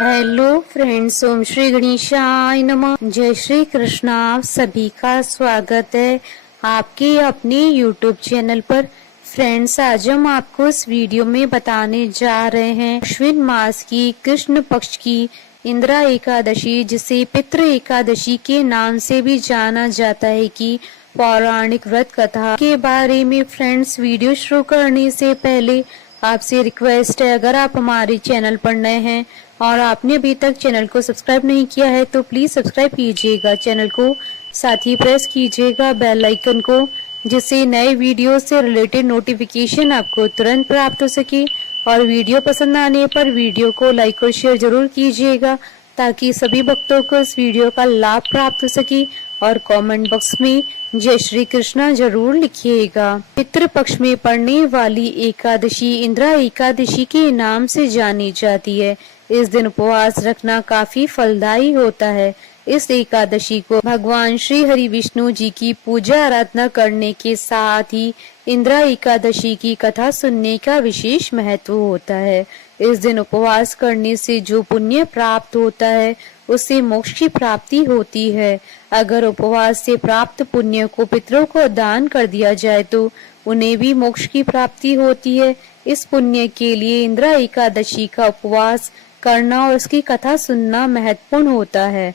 Hello friends, ओम श्री गणेशाय नमः। जय श्री कृष्ण। आप सभी का स्वागत है आपके अपने यूट्यूब चैनल पर। फ्रेंड्स, आज हम आपको इस वीडियो में बताने जा रहे हैं अश्विन मास की कृष्ण पक्ष की इंदिरा एकादशी, जिसे पितृ एकादशी के नाम से भी जाना जाता है, की पौराणिक व्रत कथा के बारे में। फ्रेंड्स, वीडियो शुरू करने से पहले आपसे रिक्वेस्ट है, अगर आप हमारे चैनल पर नए हैं और आपने अभी तक चैनल को सब्सक्राइब नहीं किया है तो प्लीज सब्सक्राइब कीजिएगा चैनल को, साथ ही प्रेस कीजिएगा बेल आइकन को, जिससे नए वीडियो से रिलेटेड नोटिफिकेशन आपको तुरंत प्राप्त हो सके। और वीडियो पसंद आने पर वीडियो को लाइक और शेयर जरूर कीजिएगा, ताकि सभी भक्तों को इस वीडियो का लाभ प्राप्त हो सके। और कमेंट बॉक्स में जय श्री कृष्णा जरूर लिखिएगा। पितृ पक्ष में पड़ने वाली एकादशी इंदिरा एकादशी के नाम से जानी जाती है। इस दिन उपवास रखना काफी फलदायी होता है। इस एकादशी को भगवान श्री हरि विष्णु जी की पूजा आराधना करने के साथ ही इंदिरा एकादशी की कथा सुनने का विशेष महत्व होता है। इस दिन उपवास करने से जो पुण्य प्राप्त होता है उससे मोक्ष की प्राप्ति होती है। अगर उपवास से प्राप्त पुण्य को पितरों को दान कर दिया जाए तो उन्हें भी मोक्ष की प्राप्ति होती है। इस पुण्य के लिए इंदिरा एकादशी का उपवास करना और उसकी कथा सुनना महत्वपूर्ण होता है।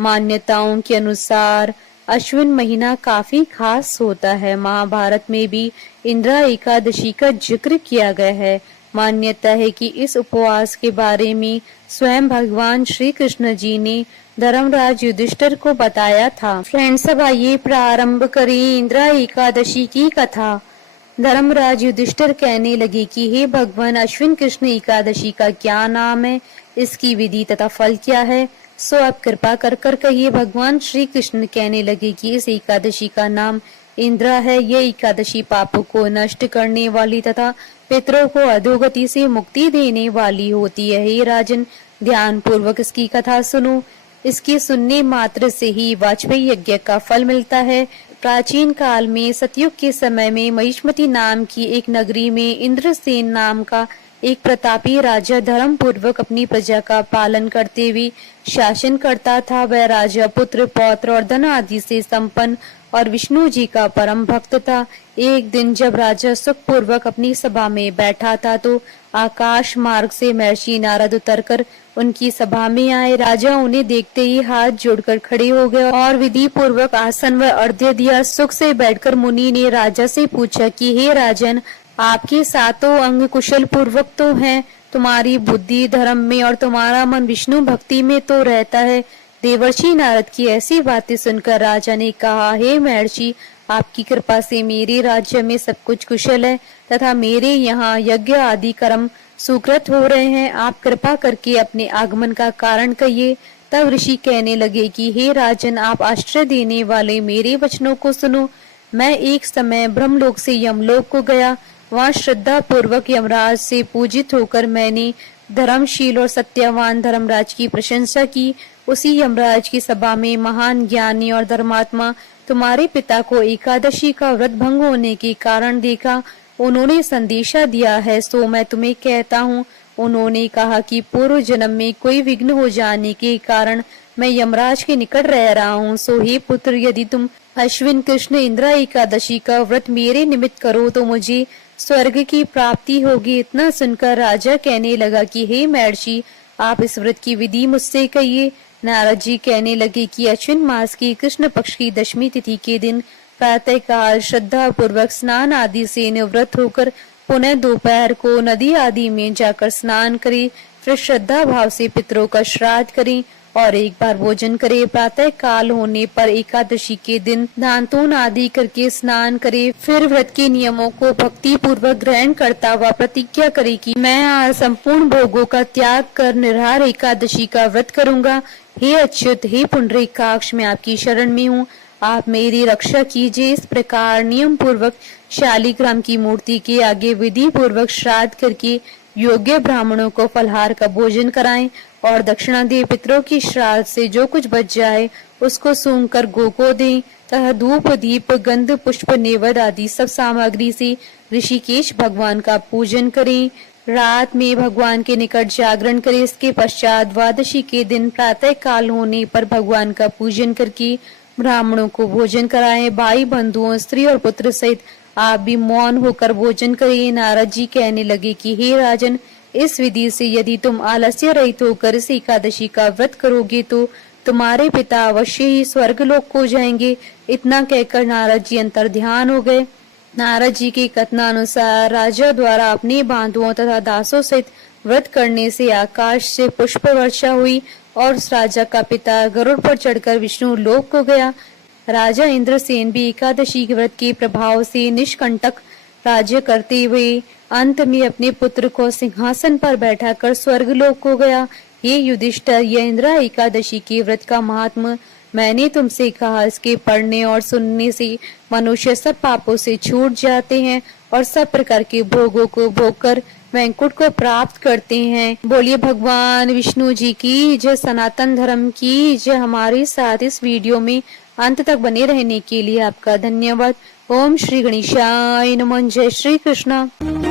मान्यताओं के अनुसार अश्विन महीना काफी खास होता है। महाभारत में भी इंदिरा एकादशी का जिक्र किया गया है। मान्यता है कि इस उपवास के बारे में स्वयं भगवान श्री कृष्ण जी ने धर्मराज युधिष्ठिर को बताया था। फ्रेंड्स, अब आइए प्रारंभ करें इंदिरा एकादशी की कथा। धर्मराज युधिष्ठिर कहने लगे कि हे भगवान, अश्विन कृष्ण एकादशी का क्या नाम है, इसकी विधि तथा फल क्या है, सो आप कृपा कर कहिए। भगवान श्री कृष्ण कहने लगे कि इस एकादशी का नाम इंदिरा है। यह एकादशी पापों को नष्ट करने वाली तथा पितरों को अधोगति से मुक्ति देने वाली होती है। हे राजन, ध्यान पूर्वक इसकी कथा सुनो। इसके सुनने मात्र से ही वाजपेयी यज्ञ का फल मिलता है। प्राचीन काल में सतयुग के समय में महिष्मती नाम की एक नगरी में इंद्रसेन नाम का एक प्रतापी राजा धर्म पूर्वक अपनी प्रजा का पालन करते हुए शासन करता था। वह राजा पुत्र पौत्र और धन आदि से संपन्न और विष्णु जी का परम भक्त था। एक दिन जब राजा सुख पूर्वक अपनी सभा में बैठा था तो आकाश मार्ग से महर्षि नारद उतरकर उनकी सभा में आए। राजा उन्हें देखते ही हाथ जोड़कर खड़े हो गए और विधि पूर्वक आसन व अर्घ्य दिया। सुख से बैठकर मुनि ने राजा से पूछा कि हे राजन, आपके सातों अंग कुशल पूर्वक तो हैं, तुम्हारी बुद्धि धर्म में और तुम्हारा मन विष्णु भक्ति में तो रहता है। देवर्षि नारद की ऐसी बातें सुनकर राजा ने कहा, हे महर्षि, आपकी कृपा से मेरे राज्य में सब कुछ कुशल है तथा मेरे यहाँ यज्ञ आदि कर्म सुकृत हो रहे हैं। आप कृपा करके अपने आगमन का कारण कहिए। तब ऋषि कहने लगे कि हे राजन, आप आश्रय देने वाले मेरे वचनों को सुनो। मैं एक समय ब्रह्मलोक से यमलोक को गया। वहाँ श्रद्धा पूर्वक यमराज से पूजित होकर मैंने धर्मशील और सत्यवान धर्मराज की प्रशंसा की। उसी यमराज की सभा में महान ज्ञानी और धर्मात्मा तुम्हारे पिता को एकादशी का व्रत भंग होने के कारण देखा। उन्होंने संदेशा दिया है, सो मैं तुम्हें कहता हूँ। उन्होंने कहा कि पूर्व जन्म में कोई विघ्न हो जाने के कारण मैं यमराज के निकट रह रहा हूँ। सो हे पुत्र, यदि तुम अश्विन कृष्ण इंदिरा एकादशी का व्रत मेरे निमित्त करो तो मुझे स्वर्ग की प्राप्ति होगी। इतना सुनकर राजा कहने लगा कि हे महर्षि, आप इस व्रत की विधि मुझसे कहिए। नारद जी कहने लगे कि अश्विन मास की कृष्ण पक्ष की दशमी तिथि के दिन प्रातः काल श्रद्धा पूर्वक स्नान आदि से निवृत्त होकर पुनः दोपहर को नदी आदि में जाकर स्नान करें। फिर श्रद्धा भाव से पितरों का श्राद्ध करें और एक बार भोजन करे। प्रातः काल होने पर एकादशी के दिन दांतोन आदि करके स्नान करे। फिर व्रत के नियमों को भक्ति पूर्वक ग्रहण करता हुआ प्रतिज्ञा करे कि मैं आज संपूर्ण भोगों का त्याग कर निराहार एकादशी का व्रत करूंगा। हे अच्युत, हे पुंडरीकाक्ष, मैं आपकी शरण में हूँ, आप मेरी रक्षा कीजिए। इस प्रकार नियम पूर्वक शालिग्राम की मूर्ति के आगे विधि पूर्वक श्राद्ध करके योग्य ब्राह्मणों को फलहार का भोजन कराएं और दक्षिणा दे। पितरों की श्राद्ध से जो कुछ बच जाए उसको सूंघ कर गो को दें तथा धूप दीप गंध पुष्प नेवद आदि सब सामग्री से ऋषिकेश भगवान का पूजन करें। रात में भगवान के निकट जागरण करें। इसके पश्चात द्वादशी के दिन प्रातः काल होने पर भगवान का पूजन करके ब्राह्मणों को भोजन कराएं। भाई बंधुओं, स्त्री और पुत्र सहित आप भी मौन होकर भोजन करिए। नारद जी कहने लगे कि हे राजन, इस विधि से यदि तुम आलस्य रहित होकर इस एकादशी का व्रत करोगे तो तुम्हारे पिता अवश्य ही स्वर्गलोक को जाएंगे। इतना कहकर नारद जी अंतर ध्यान हो गए। नारद जी के कथनानुसार राजा द्वारा अपने बांधुओं तथा दासों सहित व्रत करने से आकाश से पुष्प वर्षा हुई और उस राजा का पिता गरुड़ पर चढ़कर विष्णु लोक को गया। राजा इंद्रसेन भी एकादशी के व्रत के प्रभाव से निष्कंटक राज्य करते हुए अंत में अपने पुत्र को सिंहासन पर बैठाकर स्वर्गलोक को गया। हे युधिष्ठिर, यह इंद्रा एकादशी के व्रत का महात्म मैंने तुमसे कहा। इसके पढ़ने और सुनने से मनुष्य सब पापों से छूट जाते हैं और सब प्रकार के भोगों को भोगकर वैकुंठ को प्राप्त करते हैं। बोलिए भगवान विष्णु जी की जय, सनातन धर्म की जय। हमारे साथ इस वीडियो में अंत तक बने रहने के लिए आपका धन्यवाद। ओम श्री गणेशाय नमः। जय श्री कृष्ण।